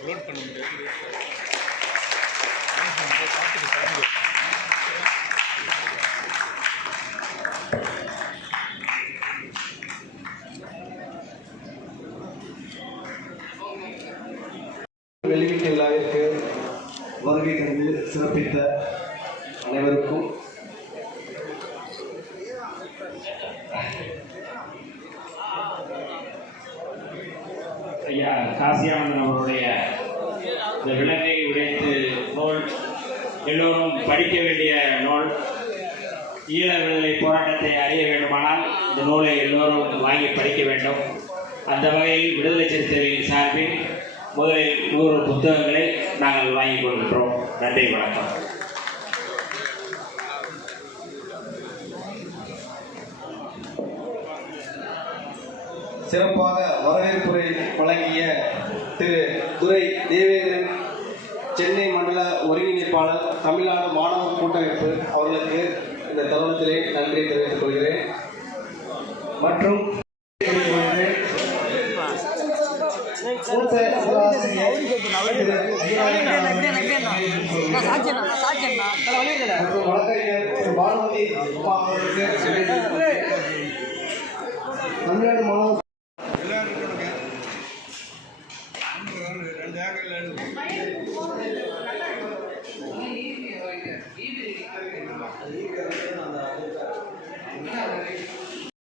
Load பண்ண முடியாது வெளியீட்டு விழாவிற்கு வருகை தந்து சிறப்பித்த அனைவருக்கும் காசியானந்தன் அவருடைய இந்த விலங்கை உடைத்து நூல் எல்லோரும் படிக்க வேண்டிய நூல் ஈழ விடுதலை போராட்டத்தை அறிய வேண்டுமானால் இந்த நூலை எல்லோரும் வாங்கி படிக்க வேண்டும். அந்த வகையில் விடுதலை சிறுத்தைகளின் சார்பில் முதலில் நூறு புத்தகங்களை நாங்கள் வாங்கிக் கொள்கின்றோம். நன்றி வணக்கம். சிறப்பாக வரவேற்புரை வழங்கிய திரு துரை தேவேந்திரன் சென்னை மண்டல ஒருங்கிணைப்பாளர் தமிழ்நாடு மாணவர் கூட்டமைப்பு அவர்களுக்கு இந்த தருணத்திலே நன்றி தெரிவித்துக் கொள்கிறேன். மற்றும் மூத்த மற்றும் வழக்கறிஞர் திரு பானுமதி அப்பா அவர்களுக்கு தமிழ்நாடு மாணவர் அந்த